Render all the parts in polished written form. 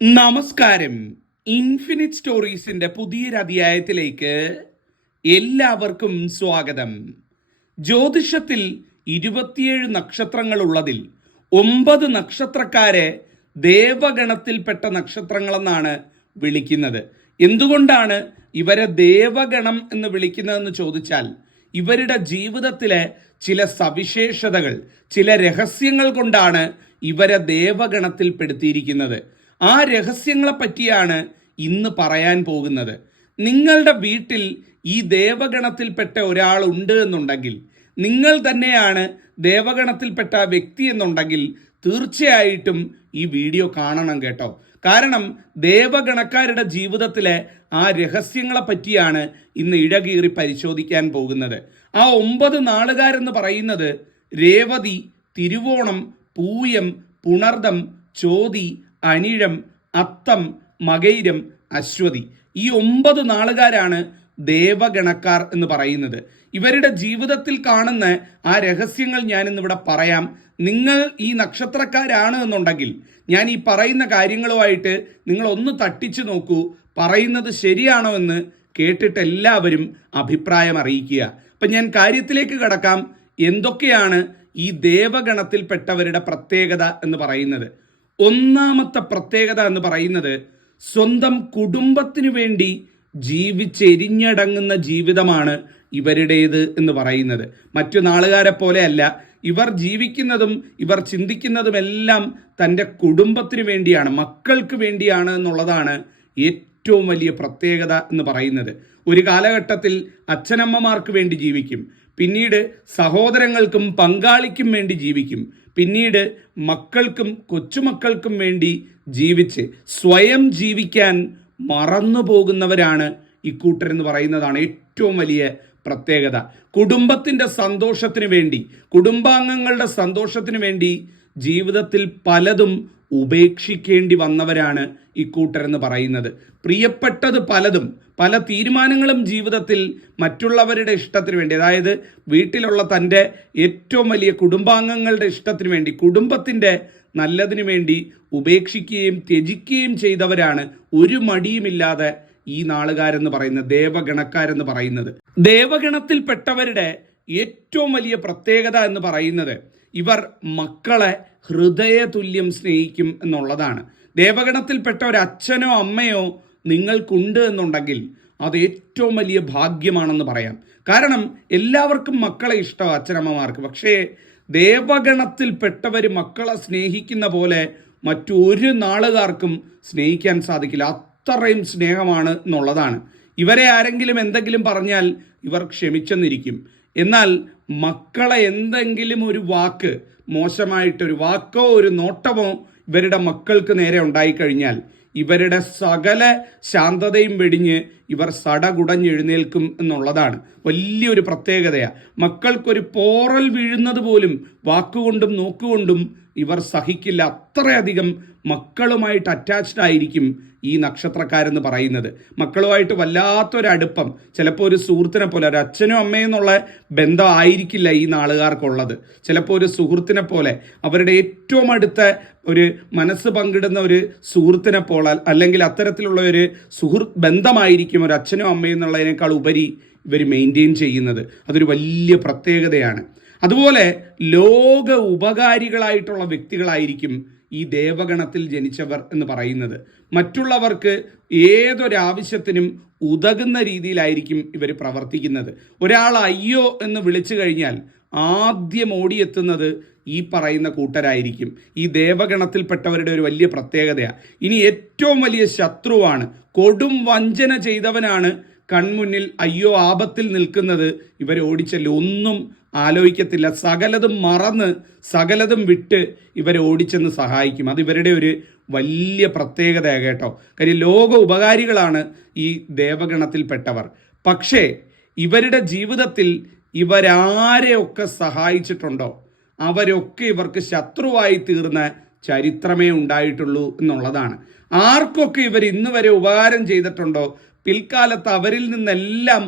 നമസ്കാരം. ഇൻഫിനിറ്റ് സ്റ്റോറീസിന്റെ പുതിയൊരു അധ്യായത്തിലേക്ക് എല്ലാവർക്കും സ്വാഗതം. ജ്യോതിഷത്തിൽ 27 നക്ഷത്രങ്ങളുള്ളതിൽ 9 നക്ഷത്രക്കാരെ ദേവഗണത്തിൽപ്പെട്ട നക്ഷത്രങ്ങളെന്നാണ് വിളിക്കുന്നത്. എന്തുകൊണ്ടാണ് ഇവരെ ദേവഗണം എന്ന് വിളിക്കുന്നതെന്ന് ചോദിച്ചാൽ, ഇവരുടെ ജീവിതത്തിലെ ചില സവിശേഷതകൾ, ചില രഹസ്യങ്ങൾ കൊണ്ടാണ് ഇവരെ ദേവഗണത്തിൽ പെടുത്തിയിരിക്കുന്നത്. ആ രഹസ്യങ്ങളെ പറ്റിയാണ് ഇന്ന് പറയാൻ പോകുന്നത്. നിങ്ങളുടെ വീട്ടിൽ ഈ ദേവഗണത്തിൽപ്പെട്ട ഒരാൾ ഉണ്ട് എന്നുണ്ടെങ്കിൽ, നിങ്ങൾ തന്നെയാണ് ദേവഗണത്തിൽപ്പെട്ട വ്യക്തി എന്നുണ്ടെങ്കിൽ തീർച്ചയായിട്ടും ഈ വീഡിയോ കാണണം കേട്ടോ. കാരണം ദേവഗണക്കാരുടെ ജീവിതത്തിലെ ആ രഹസ്യങ്ങളെ പറ്റിയാണ് ഇന്ന് ഇഴകീറി പരിശോധിക്കാൻ പോകുന്നത്. ആ 9 നാളുകാരെന്ന് പറയുന്നത് രേവതി, തിരുവോണം, പൂയം, പുണർദം, ചോതി, അനിഴം, അത്തം, മകൈരം, അശ്വതി. ഈ 9 നാളുകാരാണ് ദേവഗണക്കാർ എന്ന് പറയുന്നത്. ഇവരുടെ ജീവിതത്തിൽ കാണുന്ന ആ രഹസ്യങ്ങൾ ഞാൻ ഇന്നിവിടെ പറയാം. നിങ്ങൾ ഈ നക്ഷത്രക്കാരാണ് എന്നുണ്ടെങ്കിൽ ഞാൻ ഈ പറയുന്ന കാര്യങ്ങളുമായിട്ട് നിങ്ങൾ ഒന്ന് തട്ടിച്ചു നോക്കൂ. പറയുന്നത് ശരിയാണോ എന്ന് കേട്ടിട്ട് എല്ലാവരും അഭിപ്രായം അറിയിക്കുക. അപ്പം ഞാൻ കാര്യത്തിലേക്ക് കടക്കാം. എന്തൊക്കെയാണ് ഈ ദേവഗണത്തിൽപ്പെട്ടവരുടെ പ്രത്യേകത എന്ന് പറയുന്നത്? ഒന്നാമത്തെ പ്രത്യേകത എന്ന് പറയുന്നത്, സ്വന്തം കുടുംബത്തിനു വേണ്ടി ജീവിച്ചെരിഞ്ഞടങ്ങുന്ന ജീവിതമാണ് ഇവരുടേത് എന്ന് പറയുന്നത്. മറ്റു നാളുകാരെ പോലെയല്ല. ഇവർ ജീവിക്കുന്നതും ഇവർ ചിന്തിക്കുന്നതുമെല്ലാം തൻ്റെ കുടുംബത്തിന് വേണ്ടിയാണ്, മക്കൾക്ക് വേണ്ടിയാണ് എന്നുള്ളതാണ് ഏറ്റവും വലിയ പ്രത്യേകത എന്ന് പറയുന്നത്. ഒരു കാലഘട്ടത്തിൽ അച്ഛനമ്മമാർക്ക് വേണ്ടി ജീവിക്കും, പിന്നീട് സഹോദരങ്ങൾക്കും പങ്കാളിക്കും വേണ്ടി ജീവിക്കും, പിന്നീട് മക്കൾക്കും കൊച്ചുമക്കൾക്കും വേണ്ടി ജീവിച്ച് സ്വയം ജീവിക്കാൻ മറന്നു പോകുന്നവരാണ് ഇക്കൂട്ടരെന്ന് പറയുന്നതാണ് ഏറ്റവും വലിയ പ്രത്യേകത. കുടുംബത്തിൻ്റെ സന്തോഷത്തിന് വേണ്ടി, കുടുംബാംഗങ്ങളുടെ സന്തോഷത്തിന് വേണ്ടി ജീവിതത്തിൽ പലതും ഉപേക്ഷിക്കേണ്ടി വന്നവരാണ് ഇക്കൂട്ടരെന്ന് പറയുന്നത്. പ്രിയപ്പെട്ടത് പലതും, പല തീരുമാനങ്ങളും ജീവിതത്തിൽ മറ്റുള്ളവരുടെ ഇഷ്ടത്തിന് വേണ്ടി, അതായത് വീട്ടിലുള്ള തൻ്റെ ഏറ്റവും വലിയ കുടുംബാംഗങ്ങളുടെ ഇഷ്ടത്തിന് വേണ്ടി, കുടുംബത്തിൻ്റെ നല്ലതിനു വേണ്ടി ഉപേക്ഷിക്കുകയും ത്യജിക്കുകയും ചെയ്തവരാണ് ഒരു മടിയുമില്ലാതെ ഈ നാളുകാരെന്ന് പറയുന്നത്, ദേവഗണക്കാരെന്ന് പറയുന്നത്. ദേവഗണത്തിൽപ്പെട്ടവരുടെ ഏറ്റവും വലിയ പ്രത്യേകത എന്ന് പറയുന്നത്, ഇവർ മക്കളെ ഹൃദയതുല്യം സ്നേഹിക്കും എന്നുള്ളതാണ്. ദേവഗണത്തിൽപ്പെട്ട ഒരു അച്ഛനോ അമ്മയോ നിങ്ങൾക്കുണ്ട് എന്നുണ്ടെങ്കിൽ അത് ഏറ്റവും വലിയ ഭാഗ്യമാണെന്ന് പറയാം. കാരണം എല്ലാവർക്കും മക്കളെ ഇഷ്ടമാണ്, അച്ഛനമ്മമാർക്ക്. പക്ഷേ ദേവഗണത്തിൽപ്പെട്ടവർ മക്കളെ സ്നേഹിക്കുന്ന പോലെ മറ്റൊരു നാളുകാർക്കും സ്നേഹിക്കാൻ സാധിക്കില്ല. അത്രയും സ്നേഹമാണ് എന്നുള്ളതാണ്. ഇവരെ ആരെങ്കിലും എന്തെങ്കിലും പറഞ്ഞാൽ ഇവർ ക്ഷമിച്ചെന്നിരിക്കും. എന്നാൽ മക്കളെ എന്തെങ്കിലും ഒരു വാക്ക്, മോശമായിട്ടൊരു വാക്കോ ഒരു നോട്ടമോ ഇവരുടെ മക്കൾക്ക് നേരെ ഉണ്ടായിക്കഴിഞ്ഞാൽ ഇവരുടെ സകല ശാന്തതയും വെടിഞ്ഞ് ഇവർ സടകുടഞ്ഞെഴുന്നേൽക്കും എന്നുള്ളതാണ് വലിയൊരു പ്രത്യേകതയാണ്. മക്കൾക്കൊരു പോറൽ വീഴുന്നത് പോലും വാക്കുകൊണ്ടും നോക്കുകൊണ്ടും ഇവർ സഹിക്കില്ല. അത്രയധികം മക്കളുമായിട്ട് അറ്റാച്ച്ഡ് ആയിരിക്കും ഈ നക്ഷത്രക്കാരെന്ന് പറയുന്നത്. മക്കളുമായിട്ട് വല്ലാത്തൊരടുപ്പം, ചിലപ്പോൾ ഒരു സുഹൃത്തിനെ പോലെ, ഒരു അച്ഛനും അമ്മയും എന്നുള്ള ബന്ധം ആയിരിക്കില്ല ഈ നാളുകാർക്കുള്ളത്. ചിലപ്പോൾ ഒരു സുഹൃത്തിനെ പോലെ, അവരുടെ ഏറ്റവും അടുത്ത ഒരു മനസ്സ് പങ്കിടുന്ന ഒരു സുഹൃത്തിനെ പോലെ, അല്ലെങ്കിൽ അത്തരത്തിലുള്ള ഒരു സുഹൃത്ത് ബന്ധമായിരിക്കും ഒരു അച്ഛനും അമ്മയും എന്നുള്ളതിനേക്കാൾ ഉപരി ഇവർ മെയിൻറ്റെയിൻ ചെയ്യുന്നത്. അതൊരു വലിയ പ്രത്യേകതയാണ്. അതുപോലെ ലോക ഉപകാരികളായിട്ടുള്ള വ്യക്തികളായിരിക്കും ഈ ദേവഗണത്തിൽ ജനിച്ചവർ എന്ന് പറയുന്നത്. മറ്റുള്ളവർക്ക് ഏതൊരാവശ്യത്തിനും ഉതകുന്ന രീതിയിലായിരിക്കും ഇവർ പ്രവർത്തിക്കുന്നത്. ഒരാൾ അയ്യോ എന്ന് വിളിച്ചു കഴിഞ്ഞാൽ ആദ്യം ഓടിയെത്തുന്നത് ഈ പറയുന്ന കൂട്ടരായിരിക്കും. ഈ ദേവഗണത്തിൽപ്പെട്ടവരുടെ ഒരു വലിയ പ്രത്യേകതയാണ്. ഇനി ഏറ്റവും വലിയ ശത്രുവാണ്, കൊടും വഞ്ചന ചെയ്തവനാണ് കൺമുന്നിൽ അയ്യോ ആപത്തിൽ നിൽക്കുന്നത്. ഇവരെ ഓടിച്ചല്ലോ, ഒന്നും ആലോചിക്കത്തില്ല, സകലതും മറന്ന് സകലതും വിട്ട് ഇവരെ ഓടിച്ചെന്ന് സഹായിക്കും. അത് ഇവരുടെ ഒരു വലിയ പ്രത്യേകതയാണ് കേട്ടോ. കാര്യം ലോക ഉപകാരികളാണ് ഈ ദേവഗണത്തിൽപ്പെട്ടവർ. പക്ഷേ ഇവരുടെ ജീവിതത്തിൽ ഇവരാരെയൊക്കെ സഹായിച്ചിട്ടുണ്ടോ അവരൊക്കെ ഇവർക്ക് ശത്രുവായി തീർന്ന ചരിത്രമേ ഉണ്ടായിട്ടുള്ളൂ എന്നുള്ളതാണ്. ആർക്കൊക്കെ ഇവർ ഇന്ന് വരെ ഉപകാരം ചെയ്തിട്ടുണ്ടോ പിൽക്കാലത്ത് അവരിൽ നിന്നെല്ലാം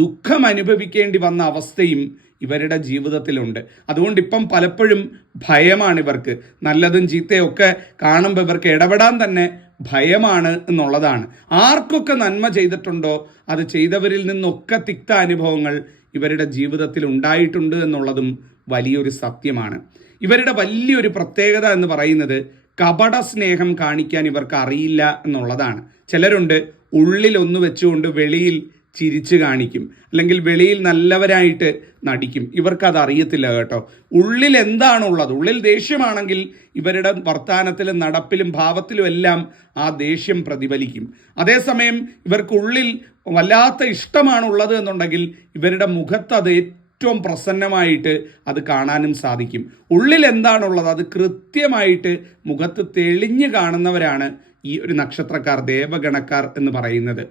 ദുഃഖം അനുഭവിക്കേണ്ടി വന്ന അവസ്ഥയും ഇവരുടെ ജീവിതത്തിലുണ്ട്. അതുകൊണ്ട് ഇപ്പം പലപ്പോഴും ഭയമാണ് ഇവർക്ക്. നല്ലതും ചീത്തയും ഒക്കെ കാണുമ്പോൾ ഇവർക്ക് ഇടപെടാൻ തന്നെ ഭയമാണ് എന്നുള്ളതാണ്. ആർക്കൊക്കെ നന്മ ചെയ്തിട്ടുണ്ടോ അത് ചെയ്തവരിൽ നിന്നൊക്കെ തിക്ത അനുഭവങ്ങൾ ഇവരുടെ ജീവിതത്തിൽ ഉണ്ടായിട്ടുണ്ട് എന്നുള്ളതും വലിയൊരു സത്യമാണ്. ഇവരുടെ വലിയൊരു പ്രത്യേകത എന്ന് പറയുന്നത് കപട സ്നേഹം കാണിക്കാൻ ഇവർക്ക് അറിയില്ല എന്നുള്ളതാണ്. ചിലരുണ്ട് ഉള്ളിൽ ഒന്ന് വെച്ചുകൊണ്ട് വെളിയിൽ ചിരിച്ചു കാണിക്കും, അല്ലെങ്കിൽ വെളിയിൽ നല്ലവരായിട്ട് നടിക്കും. ഇവർക്കത് അറിയത്തില്ല കേട്ടോ. ഉള്ളിൽ എന്താണുള്ളത്, ഉള്ളിൽ ദേഷ്യമാണെങ്കിൽ ഇവരുടെ വർത്തമാനത്തിലും നടപ്പിലും ഭാവത്തിലും എല്ലാം ആ ദേഷ്യം പ്രതിഫലിക്കും. അതേസമയം ഇവർക്കുള്ളിൽ വല്ലാത്ത ഇഷ്ടമാണുള്ളത് എന്നുണ്ടെങ്കിൽ ഇവരുടെ മുഖത്ത് അത് ഏറ്റവും പ്രസന്നമായിട്ട് അത് കാണാനും സാധിക്കും. ഉള്ളിൽ എന്താണുള്ളത് അത് കൃത്യമായിട്ട് മുഖത്ത് തെളിഞ്ഞു കാണുന്നവരാണ് ഈ ഒരു നക്ഷത്രക്കാർ, ദേവഗണക്കാർ എന്ന് പറയുന്നത്.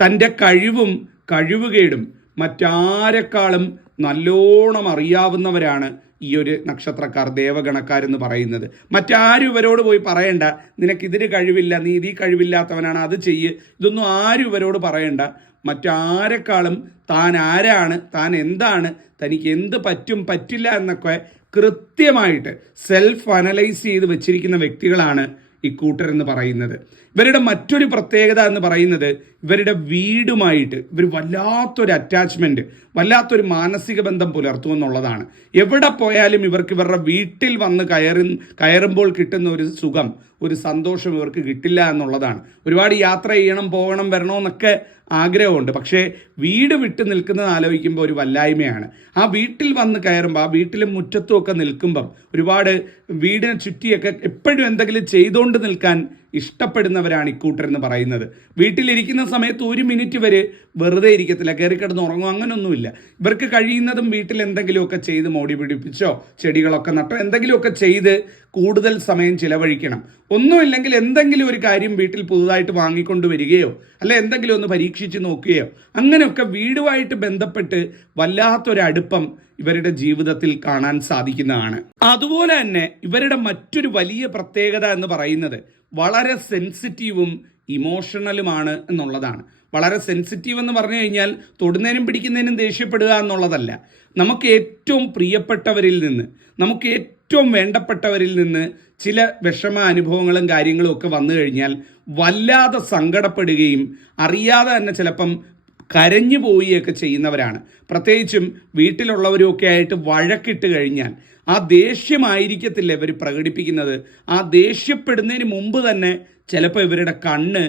തൻ്റെ കഴിവും കഴിവുകേടും മറ്റാരെക്കാളും നല്ലോണം അറിയാവുന്നവരാണ് ഈ ഒരു നക്ഷത്രക്കാർ, ദേവഗണക്കാരെന്ന് പറയുന്നത്. മറ്റാരും ഇവരോട് പോയി പറയണ്ട നിനക്കിതിന് കഴിവില്ല, നീ ഇതിൽ കഴിവില്ലാത്തവനാണ്, അത് ചെയ്യ്, ഇതൊന്നും ആരും ഇവരോട് പറയണ്ട. മറ്റാരെക്കാളും താൻ ആരാണ്, താൻ എന്താണ്, തനിക്ക് എന്ത് പറ്റും പറ്റില്ല എന്നൊക്കെ കൃത്യമായിട്ട് സെൽഫ് അനലൈസ് ചെയ്ത് വെച്ചിരിക്കുന്ന വ്യക്തികളാണ് ഇക്കൂട്ടർ എന്ന് പറയുന്നത്. ഇവരുടെ മറ്റൊരു പ്രത്യേകത എന്ന് പറയുന്നത് ഇവരുടെ വീടുമായിട്ട് ഇവർ വല്ലാത്തൊരു അറ്റാച്ച്മെൻറ്റ്, വല്ലാത്തൊരു മാനസിക ബന്ധം പുലർത്തുമെന്നുള്ളതാണ്. എവിടെ പോയാലും ഇവർക്ക് ഇവരുടെ വീട്ടിൽ വന്ന് കയറുമ്പോൾ കിട്ടുന്ന ഒരു സുഖം, ഒരു സന്തോഷം ഇവർക്ക് കിട്ടില്ല എന്നുള്ളതാണ്. ഒരുപാട് യാത്ര ചെയ്യണം, പോകണം, വരണമെന്നൊക്കെ ആഗ്രഹമുണ്ട്. പക്ഷേ വീട് വിട്ട് നിൽക്കുന്നത് ആലോചിക്കുമ്പോൾ ഒരു വല്ലായ്മയാണ്. ആ വീട്ടിൽ വന്ന് കയറുമ്പോൾ, ആ വീട്ടിലും മുറ്റത്തും ഒക്കെ നിൽക്കുമ്പം ഒരുപാട് വീടിനെ ചുറ്റിയൊക്കെ എപ്പോഴും എന്തെങ്കിലും ചെയ്തുകൊണ്ട് നിൽക്കാൻ ഇഷ്ടപ്പെടുന്നവരാണ് ഇക്കൂട്ടരെന്ന് പറയുന്നത്. വീട്ടിലിരിക്കുന്ന സമയത്ത് ഒരു മിനിറ്റ് വരെ വെറുതെ ഇരിക്കത്തില്ല, കയറി കിടന്ന് ഉറങ്ങും, അങ്ങനെയൊന്നുമില്ല. ഇവർക്ക് കഴിയുന്നതും വീട്ടിൽ എന്തെങ്കിലുമൊക്കെ ചെയ്ത് മോടി പിടിപ്പിച്ചോ ചെടികളൊക്കെ നട്ടോ എന്തെങ്കിലുമൊക്കെ ചെയ്ത് കൂടുതൽ സമയം ചിലവഴിക്കണം. ഒന്നുമില്ലെങ്കിൽ എന്തെങ്കിലും ഒരു കാര്യം വീട്ടിൽ പുതുതായിട്ട് വാങ്ങിക്കൊണ്ട് വരികയോ അല്ലെ എന്തെങ്കിലും ഒന്ന് പരീക്ഷിച്ച് നോക്കുകയോ, അങ്ങനെയൊക്കെ വീടുമായിട്ട് ബന്ധപ്പെട്ട് വല്ലാത്തൊരടുപ്പം ഇവരുടെ ജീവിതത്തിൽ കാണാൻ സാധിക്കുന്നതാണ്. അതുപോലെ തന്നെ ഇവരുടെ മറ്റൊരു വലിയ പ്രത്യേകത എന്ന് പറയുന്നത് വളരെ സെൻസിറ്റീവും ഇമോഷണലുമാണ് എന്നുള്ളതാണ്. വളരെ സെൻസിറ്റീവ് എന്ന് പറഞ്ഞു കഴിഞ്ഞാൽ തൊടുന്നതിനും പിടിക്കുന്നതിനും ദേഷ്യപ്പെടുക എന്നുള്ളതല്ല. നമുക്ക് ഏറ്റവും പ്രിയപ്പെട്ടവരിൽ നിന്ന്, നമുക്ക് ഏറ്റവും വേണ്ടപ്പെട്ടവരിൽ നിന്ന് ചില വിഷമ അനുഭവങ്ങളും കാര്യങ്ങളും ഒക്കെ വന്നു കഴിഞ്ഞാൽ വല്ലാതെ സങ്കടപ്പെടുകയും അറിയാതെ തന്നെ ചിലപ്പം കരഞ്ഞു പോവുകയൊക്കെ ചെയ്യുന്നവരാണ്. പ്രത്യേകിച്ചും വീട്ടിലുള്ളവരും ഒക്കെ ആയിട്ട് വഴക്കിട്ട് കഴിഞ്ഞാൽ ആ ദേഷ്യമായിരിക്കത്തില്ല ഇവർ പ്രകടിപ്പിക്കുന്നത്. ആ ദേഷ്യപ്പെടുന്നതിന് മുമ്പ് തന്നെ ചിലപ്പോൾ ഇവരുടെ കണ്ണ്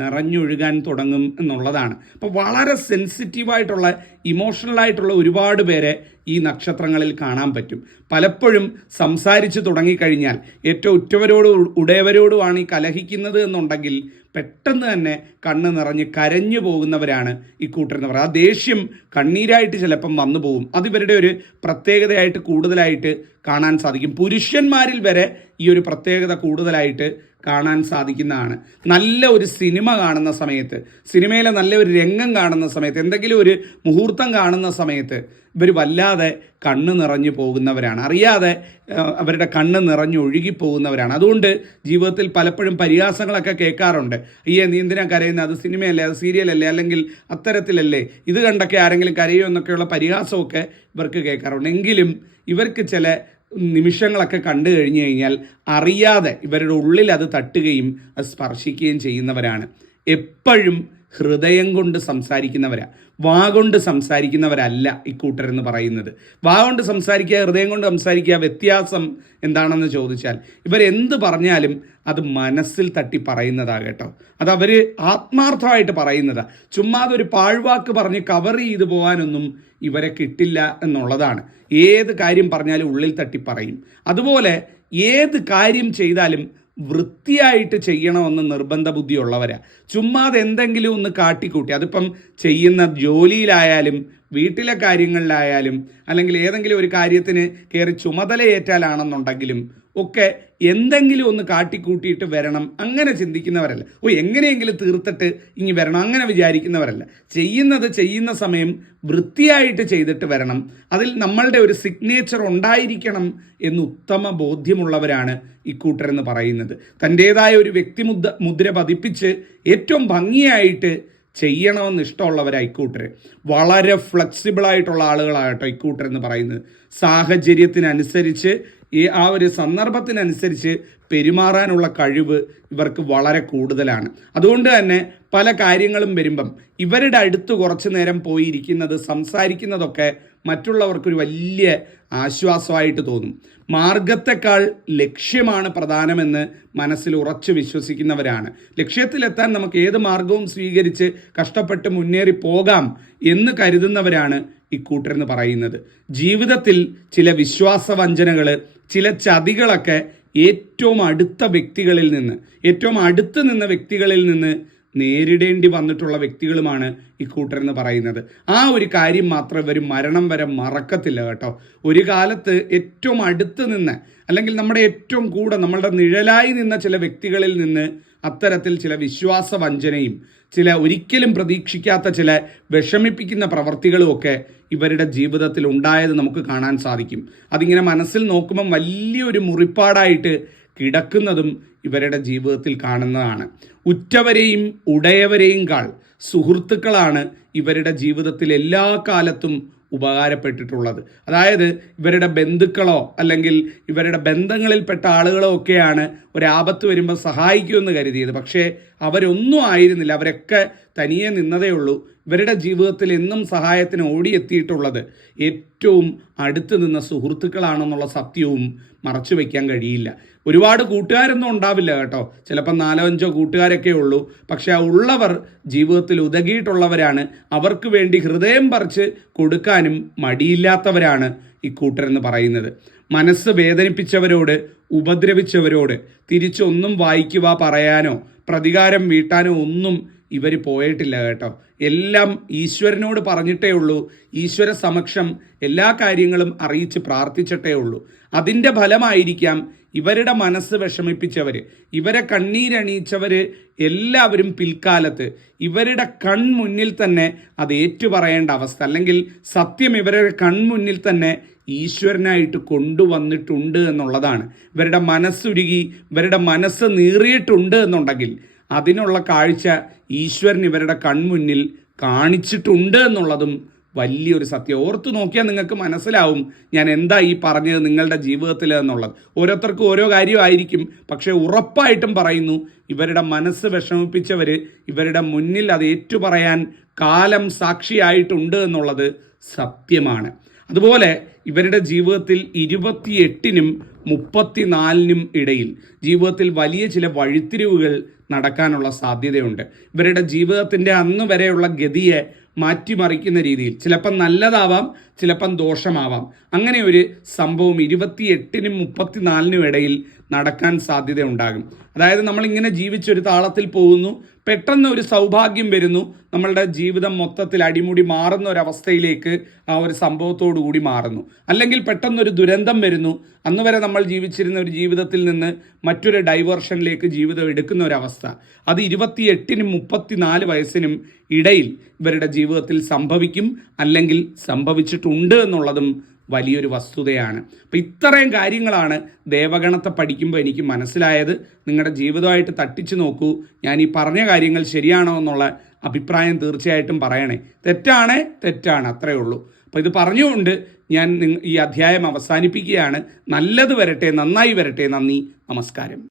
നിറഞ്ഞൊഴുകാൻ തുടങ്ങും എന്നുള്ളതാണ്. അപ്പോൾ വളരെ സെൻസിറ്റീവായിട്ടുള്ള ഇമോഷണലായിട്ടുള്ള ഒരുപാട് പേരെ ഈ നക്ഷത്രങ്ങളിൽ കാണാൻ പറ്റും. പലപ്പോഴും സംസാരിച്ച് തുടങ്ങിക്കഴിഞ്ഞാൽ ഏറ്റവും ഉറ്റവരോടും ഉടയവരോടുമാണ് ഈ കലഹിക്കുന്നത് എന്നുണ്ടെങ്കിൽ പെട്ടെന്ന് തന്നെ കണ്ണ് നിറഞ്ഞ് കരഞ്ഞു പോകുന്നവരാണ് ഈ കൂട്ടരെന്ന് പറയുക. ആ ദേഷ്യം കണ്ണീരായിട്ട് ചിലപ്പം വന്നു പോകും. അതിവരുടെ ഒരു പ്രത്യേകതയായിട്ട് കൂടുതലായിട്ട് കാണാൻ സാധിക്കും. പുരുഷന്മാരിൽ വരെ ഈ ഒരു പ്രത്യേകത കൂടുതലായിട്ട് കാണാൻ സാധിക്കുന്നതാണ്. നല്ല ഒരു സിനിമ കാണുന്ന സമയത്ത്, സിനിമയിലെ നല്ല ഒരു രംഗം കാണുന്ന സമയത്ത്, എന്തെങ്കിലും ഒരു മുഹൂർത്തം കാണുന്ന സമയത്ത് ഇവർ വല്ലാതെ കണ്ണ് നിറഞ്ഞു പോകുന്നവരാണ്. അറിയാതെ അവരുടെ കണ്ണ് നിറഞ്ഞു ഒഴുകിപ്പോകുന്നവരാണ്. അതുകൊണ്ട് ജീവിതത്തിൽ പലപ്പോഴും പരിഹാസങ്ങളൊക്കെ കേൾക്കാറുണ്ട്. അയ്യേ നീ എന്തിനാ കരയുന്നത്, അത് സിനിമയല്ലേ, അത് സീരിയലല്ലേ, അല്ലെങ്കിൽ അത്തരത്തിലല്ലേ, ഇത് കണ്ടൊക്കെ ആരെങ്കിലും കരയോ എന്നൊക്കെയുള്ള പരിഹാസമൊക്കെ ഇവർക്ക് കേൾക്കാറുണ്ട്. എങ്കിലും ഇവർക്ക് ചില നിമിഷങ്ങളൊക്കെ കണ്ടു കഴിഞ്ഞു കഴിഞ്ഞാൽ അറിയാതെ ഇവരുടെ ഉള്ളിൽ അത് തട്ടുകയും അത് സ്പർശിക്കുകയും ചെയ്യുന്നവരാണ്. എപ്പോഴും ഹൃദയം കൊണ്ട് സംസാരിക്കുന്നവരാ, വാ കൊണ്ട് സംസാരിക്കുന്നവരല്ല ഇക്കൂട്ടരെന്ന് പറയുന്നത്. വാ കൊണ്ട് സംസാരിക്കുക, ഹൃദയം കൊണ്ട് സംസാരിക്കുക, വ്യത്യാസം എന്താണെന്ന് ചോദിച്ചാൽ ഇവരെന്ത് പറഞ്ഞാലും അത് മനസ്സിൽ തട്ടി പറയുന്നതാണ് കേട്ടോ. അത് അവർ ആത്മാർത്ഥമായിട്ട് പറയുന്നതാണ്. ചുമ്മാതൊരു പാഴ്വാക്ക് പറഞ്ഞ് കവർ ചെയ്ത് പോകാനൊന്നും ഇവരെ കിട്ടില്ല എന്നുള്ളതാണ്. ഏത് കാര്യം പറഞ്ഞാലും ഉള്ളിൽ തട്ടി പറയും. അതുപോലെ ഏത് കാര്യം ചെയ്താലും വൃത്തിയായിട്ട് ചെയ്യണമെന്ന് നിർബന്ധ ബുദ്ധിയുള്ളവരാ. ചുമ്മാതെ എന്തെങ്കിലും ഒന്ന് കാട്ടിക്കൂട്ടി, അതിപ്പം ചെയ്യുന്ന ജോലിയിലായാലും വീട്ടിലെ കാര്യങ്ങളിലായാലും അല്ലെങ്കിൽ ഏതെങ്കിലും ഒരു കാര്യത്തിന് കയറി ചുമതലയേറ്റാലാണെന്നുണ്ടെങ്കിലും ഒക്കെ എന്തെങ്കിലും ഒന്ന് കാട്ടിക്കൂട്ടിയിട്ട് വരണം, അങ്ങനെ ചിന്തിക്കുന്നവരല്ല. എങ്ങനെയെങ്കിലും തീർത്തിട്ട് ഇനി വരണം, അങ്ങനെ വിചാരിക്കുന്നവരല്ല. ചെയ്യുന്ന സമയം വൃത്തിയായിട്ട് ചെയ്തിട്ട് വരണം. അതിൽ നമ്മളുടെ ഒരു സിഗ്നേച്ചർ ഉണ്ടായിരിക്കണം എന്ന് ഉത്തമ ബോധ്യമുള്ളവരാണ് ഇക്കൂട്ടരെന്ന് പറയുന്നത്. തൻ്റേതായ ഒരു വ്യക്തിമുദ്ര പതിപ്പിച്ച് ഏറ്റവും ഭംഗിയായിട്ട് ചെയ്യണമെന്ന് ഇഷ്ടമുള്ളവരാണ് ഇക്കൂട്ടർ. വളരെ ഫ്ലെക്സിബിളായിട്ടുള്ള ആളുകളാകട്ടോ ഇക്കൂട്ടർ എന്ന് പറയുന്നത്. സാഹചര്യത്തിനനുസരിച്ച് ആ ഒരു സന്ദർഭത്തിനനുസരിച്ച് പെരുമാറാനുള്ള കഴിവ് ഇവർക്ക് വളരെ കൂടുതലാണ്. അതുകൊണ്ട് തന്നെ പല കാര്യങ്ങളും വരുമ്പം ഇവരുടെ അടുത്ത് കുറച്ചു നേരം പോയിരിക്കുന്നത്, സംസാരിക്കുന്നതൊക്കെ മറ്റുള്ളവർക്കൊരു വലിയ ആശ്വാസമായിട്ട് തോന്നും. മാർഗത്തെക്കാൾ ലക്ഷ്യമാണ് പ്രധാനമെന്ന് മനസ്സിൽ ഉറച്ചു വിശ്വസിക്കുന്നവരാണ്. ലക്ഷ്യത്തിലെത്താൻ നമുക്ക് ഏത് മാർഗവും സ്വീകരിച്ച് കഷ്ടപ്പെട്ട് മുന്നേറി പോകാം എന്ന് കരുതുന്നവരാണ് ഇക്കൂട്ടരെന്ന് പറയുന്നത്. ജീവിതത്തിൽ ചില വിശ്വാസവഞ്ചനകൾ, ചില ചതികളൊക്കെ ഏറ്റവും അടുത്ത വ്യക്തികളിൽ നിന്ന്, ഏറ്റവും അടുത്ത് നിന്ന വ്യക്തികളിൽ നിന്ന് നേരിടേണ്ടി വന്നിട്ടുള്ള വ്യക്തികളുമാണ് ഇക്കൂട്ടരെന്ന് പറയുന്നത്. ആ ഒരു കാര്യം മാത്രം ഇവർ മരണം വരെ മറക്കത്തില്ല കേട്ടോ. ഒരു കാലത്ത് ഏറ്റവും അടുത്ത് നിന്ന്, അല്ലെങ്കിൽ നമ്മുടെ ഏറ്റവും കൂടെ നമ്മളുടെ നിഴലായി നിന്ന ചില വ്യക്തികളിൽ നിന്ന് അത്തരത്തിൽ ചില വിശ്വാസവഞ്ചനയും ചില ഒരിക്കലും പ്രതീക്ഷിക്കാത്ത ചില വിഷമിപ്പിക്കുന്ന പ്രവർത്തികളുമൊക്കെ ഇവരുടെ ജീവിതത്തിൽ ഉണ്ടായത് നമുക്ക് കാണാൻ സാധിക്കും. അതിങ്ങനെ മനസ്സിൽ നോക്കുമ്പം വലിയൊരു മുറിപ്പാടായിട്ട് കിടക്കുന്നതും ഇവരുടെ ജീവിതത്തിൽ കാണുന്നതാണ്. ഉറ്റവരെയും ഉടയവരെയും കാൾ സുഹൃത്തുക്കളാണ് ഇവരുടെ ജീവിതത്തിൽ എല്ലാ കാലത്തും ഉപകാരപ്പെട്ടിട്ടുള്ളത്. അതായത് ഇവരുടെ ബന്ധുക്കളോ അല്ലെങ്കിൽ ഇവരുടെ ബന്ധങ്ങളിൽപ്പെട്ട ആളുകളോ ഒക്കെയാണ് ഒരാപത്ത് വരുമ്പോൾ സഹായിക്കുമെന്ന് കരുതിയത്. പക്ഷേ അവരൊന്നും ആയിരുന്നില്ല. അവരൊക്കെ തനിയെ നിന്നതേ ഉള്ളൂ. ഇവരുടെ ജീവിതത്തിൽ എന്നും സഹായത്തിന് ഓടിയെത്തിയിട്ടുള്ളത് ഏറ്റവും അടുത്ത് നിന്ന സുഹൃത്തുക്കളാണെന്നുള്ള സത്യവും മറച്ചു വയ്ക്കാൻ കഴിയില്ല. ഒരുപാട് കൂട്ടുകാരൊന്നും ഉണ്ടാവില്ല കേട്ടോ. ചിലപ്പോൾ 4-5 കൂട്ടുകാരൊക്കെ ഉള്ളൂ. പക്ഷെ ആ ഉള്ളവർ ജീവിതത്തിൽ ഉതകിയിട്ടുള്ളവരാണ്. അവർക്ക് വേണ്ടി ഹൃദയം പറിച്ച് കൊടുക്കാനും മടിയില്ലാത്തവരാണ് ഇക്കൂട്ടരെന്ന് പറയുന്നത്. മനസ്സ് വേദനിപ്പിച്ചവരോട്, ഉപദ്രവിച്ചവരോട് തിരിച്ചൊന്നും വായിക്കുക പറയാനോ പ്രതികാരം വീട്ടാനോ ഒന്നും ഇവർ പോയിട്ടില്ല കേട്ടോ. എല്ലാം ഈശ്വരനോട് പറഞ്ഞിട്ടേ ഉള്ളൂ. ഈശ്വര സമക്ഷം എല്ലാ കാര്യങ്ങളും അറിയിച്ച് പ്രാർത്ഥിച്ചിട്ടേ ഉള്ളൂ. അതിൻ്റെ ഫലമായിരിക്കാം ഇവരുടെ മനസ്സ് വിഷമിപ്പിച്ചവർ, ഇവരെ കണ്ണീരണിയിച്ചവർ എല്ലാവരും പിൽക്കാലത്ത് ഇവരുടെ കൺമുന്നിൽ തന്നെ അത് ഏറ്റുപറയേണ്ട അവസ്ഥ, അല്ലെങ്കിൽ സത്യം ഇവരുടെ കൺമുന്നിൽ തന്നെ ഈശ്വരനായിട്ട് കൊണ്ടുവന്നിട്ടുണ്ട് എന്നുള്ളതാണ്. ഇവരുടെ മനസ്സുരുകി, ഇവരുടെ മനസ്സ് നീറിയിട്ടുണ്ട് എന്നുണ്ടെങ്കിൽ അതിനുള്ള കാഴ്ച ഈശ്വരൻ ഇവരുടെ കൺമുന്നിൽ കാണിച്ചിട്ടുണ്ട് എന്നുള്ളതും വലിയൊരു സത്യം. ഓർത്തു നോക്കിയാൽ നിങ്ങൾക്ക് മനസ്സിലാവും ഞാൻ എന്താ ഈ പറഞ്ഞത് നിങ്ങളുടെ ജീവിതത്തിൽ എന്നുള്ളത്. ഓരോരുത്തർക്കും ഓരോ കാര്യമായിരിക്കും. പക്ഷേ ഉറപ്പായിട്ടും പറയുന്നു, ഇവരുടെ മനസ്സ് വിഷമിപ്പിച്ചവർ ഇവരുടെ മുന്നിൽ അത് ഏറ്റുപറയാൻ കാലം സാക്ഷിയായിട്ടുണ്ട് എന്നുള്ളത് സത്യമാണ്. അതുപോലെ ഇവരുടെ ജീവിതത്തിൽ 28-നും 34-നും ഇടയിൽ ജീവിതത്തിൽ വലിയ ചില വഴിത്തിരിവുകൾ നടക്കാനുള്ള സാധ്യതയുണ്ട്. ഇവരുടെ ജീവിതത്തിൻ്റെ അന്ന് വരെയുള്ള ഗതിയെ മാറ്റിമറിക്കുന്ന രീതിയിൽ ചിലപ്പം നല്ലതാവാം, ചിലപ്പം ദോഷമാവാം. അങ്ങനെ ഒരു സംഭവം 28-നും 34-നും ഇടയിൽ നടക്കാൻ സാധ്യത ഉണ്ടാകും. അതായത് നമ്മളിങ്ങനെ ജീവിച്ചൊരു താളത്തിൽ പോകുന്നു, പെട്ടെന്ന് ഒരു സൗഭാഗ്യം വരുന്നു, നമ്മളുടെ ജീവിതം മൊത്തത്തിൽ അടിമുടി മാറുന്ന ഒരവസ്ഥയിലേക്ക് ആ ഒരു സംഭവത്തോടു കൂടി മാറുന്നു. അല്ലെങ്കിൽ പെട്ടെന്നൊരു ദുരന്തം വരുന്നു, അന്ന് വരെ നമ്മൾ ജീവിച്ചിരുന്ന ഒരു ജീവിതത്തിൽ നിന്ന് മറ്റൊരു ഡൈവേർഷനിലേക്ക് ജീവിതം എടുക്കുന്ന ഒരവസ്ഥ. അത് 28-നും 34 വയസ്സിനും ഇടയിൽ ഇവരുടെ ജീവിതത്തിൽ സംഭവിക്കും, അല്ലെങ്കിൽ സംഭവിച്ചിട്ടുണ്ട് എന്നുള്ളതും വലിയൊരു വസ്തുതയാണ്. അപ്പം ഇത്രയും കാര്യങ്ങളാണ് ദേവഗണത്തെ പഠിക്കുമ്പോൾ എനിക്ക് മനസ്സിലായത്. നിങ്ങളുടെ ജീവിതമായിട്ട് തട്ടിച്ചു നോക്കൂ. ഞാൻ ഈ പറഞ്ഞ കാര്യങ്ങൾ ശരിയാണോ എന്നുള്ള അഭിപ്രായം തീർച്ചയായിട്ടും പറയണേ. തെറ്റാണ്, അത്രയേ ഉള്ളൂ. അപ്പോൾ ഇത് പറഞ്ഞുകൊണ്ട് ഞാൻ ഈ അധ്യായം അവസാനിപ്പിക്കുകയാണ്. നല്ലത് വരട്ടെ, നന്നായി വരട്ടെ. നന്ദി, നമസ്കാരം.